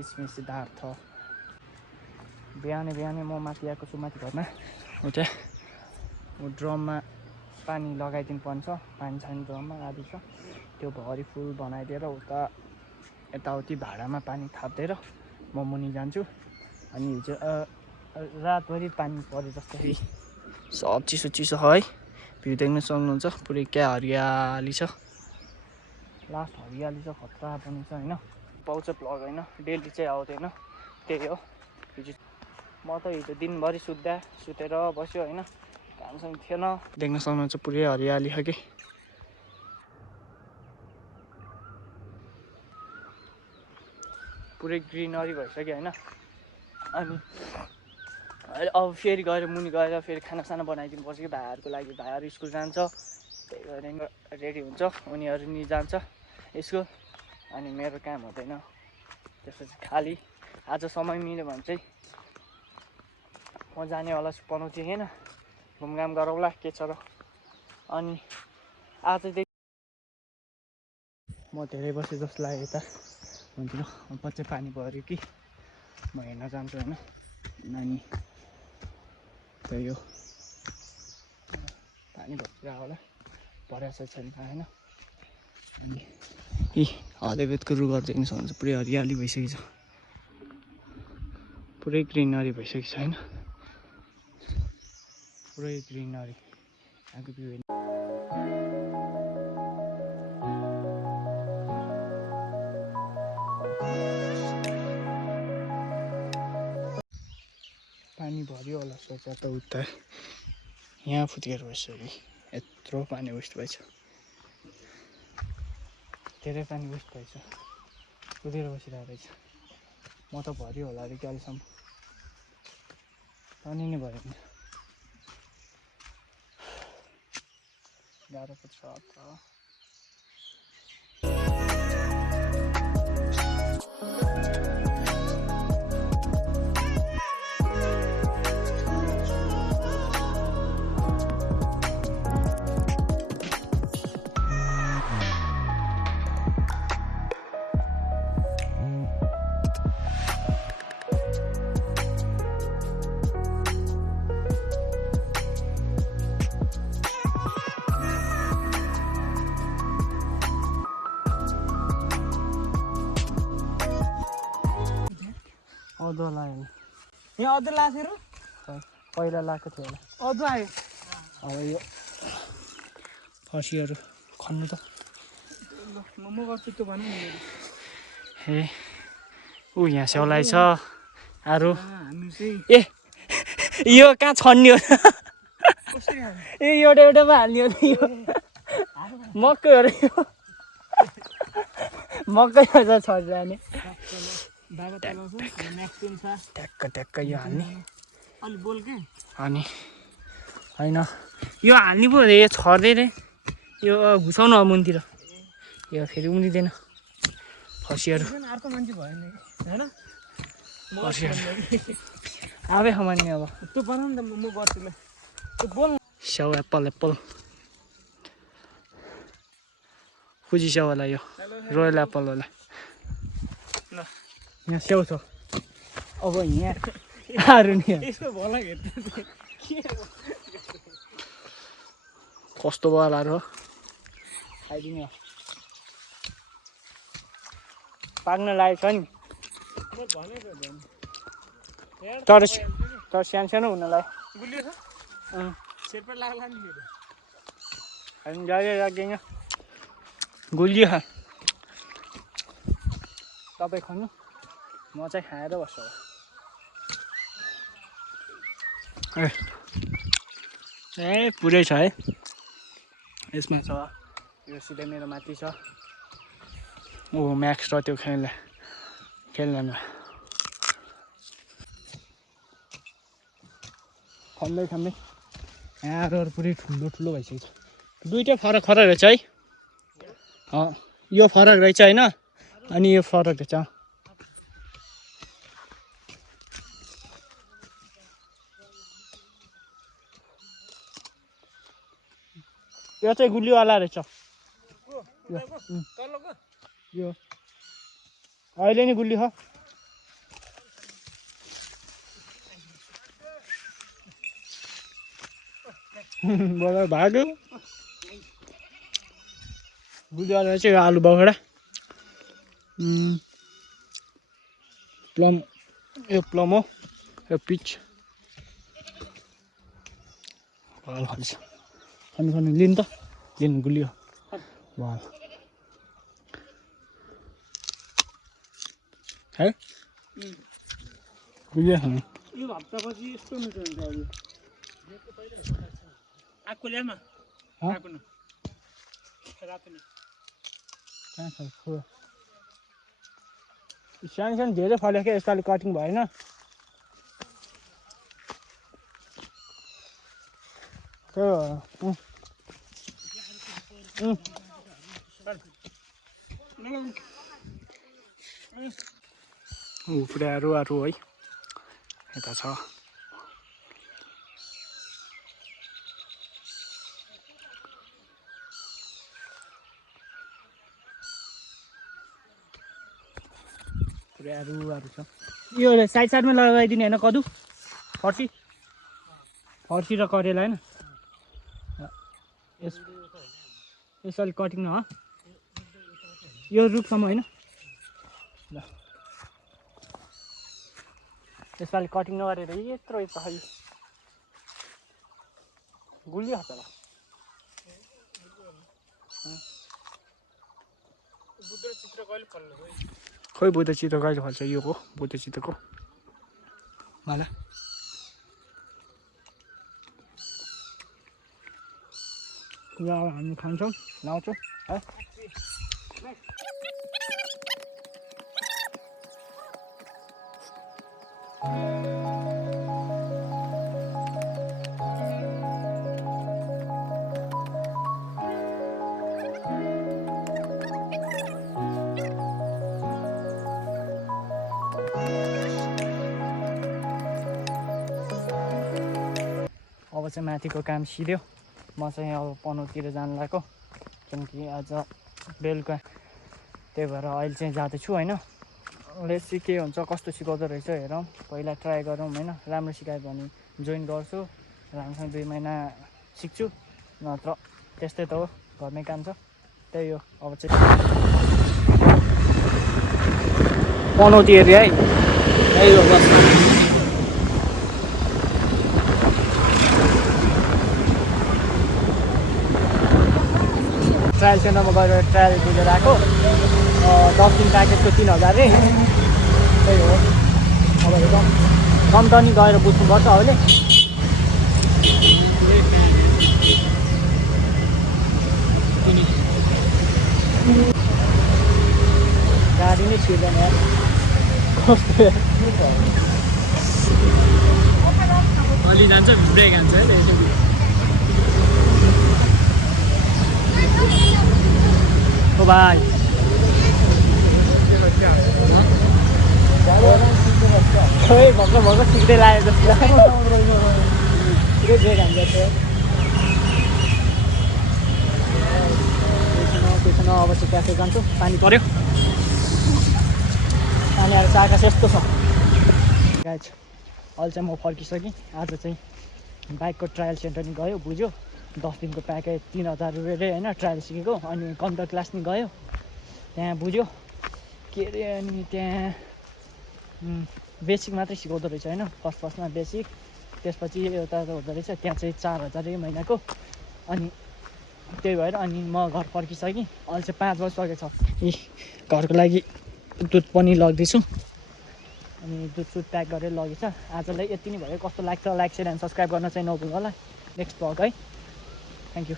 इसमें सिद्धार्थ बिहानै बिहानै म माथि आएको छु माथि घरमा उ त्यहाँ उ ड्रममा पानी लगाइदिनु पर्छ पानी छैन ड्रममा आधी छ त्यो भरि फुल बनाइदिएर उता यताउति भाँडामा पानी थाप्दिएर म मुनि जान्छु अनि हिजो रातभरि पानी परे जस्तो सब चिसो चिसो है भ्यू देख्न सक्नुहुन्छ पुरै क्या हरियाली छ लास्ट हरियाली छ खतरा पनि छ हैन पाउँछ भ्लग हैन डेली चाहिँ आउँदैन त्यही हो हिजो म त हिजो दिनभरि सुतेर बस्यो हैन कामसँग थिएन देख्न सक्नुहुन्छ पुरै हरियाली छ कि पुरै ग्रिनरी भइसक्यो हैन अनि अब फेरि गएर मुनि गएर फेरि खानासाना बनाइदिनु पर्छ कि भाइहरूको लागि भाइहरू स्कुल जान्छ त्यही भएर रेडी हुन्छ उनीहरू नि जान्छ स्कुल अनि मेरो काम हुँदैन त्यसपछि खाली आज समय मिल्यो भने चाहिँ म जानेवाला छु पनौती हैन घुमघाम गरौँला के छ र अनि आजदेखि म धेरै बसे जस्तो लाग्यो यता हुन्थ्यो पछि पानी पऱ्यो कि म हेर्न जान्छु हैन नानी त्यही हो पानी भर्छ होला परेछ छैन हैन अनि हलेबेतको रुखहरू देख्न सक्नुहुन्छ पुरै हरियाली भइसकेको छ पुरै ग्रिनरी भइसकेको छ हैन पुरै ग्रिनरी यहाँको भ्यू हेर्नु पानी भर्यो होला सोचा त उता यहाँ फुत्केर बस्यो यत्रो पानी वेस्ट भएछ धेरै पानी वेस्ट भएछ कुदेर बसिरहेको रहेछ म त भर्यो होला अरे कि अहिलेसम्म पानी नै भएन गाह्रो पो छ त अदुवा लाग्यो यहाँ अदुवा लासेर पहिला लगाएको थियो होला अदुवा आयो अब यो फर्सीहरू खन्नु त म गर्छु त्यो भन नि ए ऊ यहाँ स्याउलाई छ आरु हामी चाहिँ ए यो कहाँ छन्ने हो कसरी खाने ए एउटा एउटामा हाल्ने हो यो मकैहरू यो मकै छ छरिरहने बाबा चलाउँछ म्याक्स पनि छ ट्याक्क ट्याक्क यो हाल्ने अलि बोल के अनि होइन यो हाल्ने पो यो छर्दै रे यो घुसाउनु अब मुनतिर यो फेरि उम्रिँदैन फर्सीहरू अर्को मान्छे भएन होइन फर्सीहरू आफै खमान्ने अब त्यो बनाऊ नि त म गर्छु ल त्यो बोल स्याउ एप्पल फुजी स्याउ होला यो रोयल एप्पल होला ल यहाँ स्याउ छ अब यहाँ आरु नि यसको भला हेर्नु कस्तो वालाहरू हो खाइदिने हो पाक्न लागेको छ नि तर सानो सानो हुनलाई गुलियो छ शेर्पा लाग्ला नि हामी जाँदै राख्दैन गुलियो खा तपाईँ खानु म चाहिँ खाएर बस्छु ए पुरै छ है यसमा छ यो सिधै मेरो माथि छ ऊ म्याक्स र त्यो खेल्नमा खन्दै यहाँ पुरै ठुलो भइसकेको छ दुइटै फरक रहेछ है यो फरक रहेछ होइन अनि यो फरक रहेछ यो चाहिँ गुलियोवाला रहेछ यो अहिले नि गुलियो बजार भाग्यो बुझाएर चाहिँ आलु बगडा प्लम यो प्लम हो यो पिच भाल खान्छ खानु खानु लिनु त लिनु गुलियो भाल है गुलियो खानु यो हप्तापछि यस्तो मिठो हुन्छ अरू आएको ल्यामा आएको न रातो नि कहाँ छ सानो सानो धेरै फल्यो क्या यसपालि कटिङ भएन पुरा अरू है यता छ पुरा अरू छ यो साइड साइडमा लगाइदिने होइन कदु फर्सी र करेला होइन यसपालि कटिङ न यो रुखसम्म होइन ल यसपालि कटिङ नगरेर यत्रो छ यो गुलियो हत्ता बुद्ध चित्र कहिले फल्नु खोइ बुद्ध चित्र कहिले फल्छ यो हो बुद्ध चित्रको मलाई अब हामी खान्छौँ लाउँछौँ है अब चाहिँ माथिको काम सिध्यो म चाहिँ अब पनौतिर जानु लाग्यो किनकि आज बेलुका त्यही भएर अहिले चाहिँ जाँदैछु होइन लेट्स के हुन्छ कस्तो सिकाउँदो रहेछ हेरौँ पहिला ट्राई गरौँ होइन राम्रो सिकायो भने जोइन गर्छु राम्रोसँग 2 महिना सिक्छु नत्र त्यस्तै त हो घरमै काम छ त्यही हो अब चाहिँ पनौती एरिया है यही हो बस ट्रायल सेन्टरमा गएर ट्रायल बुझेर आएको 10 दिन प्याकेजको 3000 रे त्यही हो अब हेरौँ कम्पनी गएर बुझ्नुपर्छ अहिले गाडी नै छिर्दैन यार कस्तो अलि जान्छ ब्रेक हान्छ है ओ भाइ खोइ भर्खर सिक्दै लाग्यो जस्तो पुरै ब्रेक हान्छ त्यसमा अब चाहिँ क्याफे जान्छु पानी पऱ्यो पानी आएर चाहिँ आकाश यस्तो छ गाइज अहिले चाहिँ म फर्किसकेँ आज चाहिँ बाइकको ट्रायल सेन्टर नि गयो बुझ्यो 10 दिनको प्याकेज 3000 रुपियाँ रे होइन ट्रायल सिकेको अनि कम्प्युटर क्लास नि गयो त्यहाँ बुझ्यो के अरे अनि त्यहाँ बेसिक मात्रै सिकाउँदो रहेछ होइन फर्स्टमा बेसिक त्यसपछि एउटा हुँदो रहेछ त्यहाँ चाहिँ 4000 महिनाको अनि त्यही भएर अनि म घर फर्किसकेँ अहिले चाहिँ 5 बजिसकेको छ घरको लागि दुध पनि लग्दैछु अनि दुध प्याक गरेर लगेछ आजलाई यति नै भयो कस्तो लाग्छ लाइक सेयर एन्ड सब्सक्राइब गर्न चाहिँ नभुल्नु होला नेक्स्ट भ्लग है थ्याङ्क यू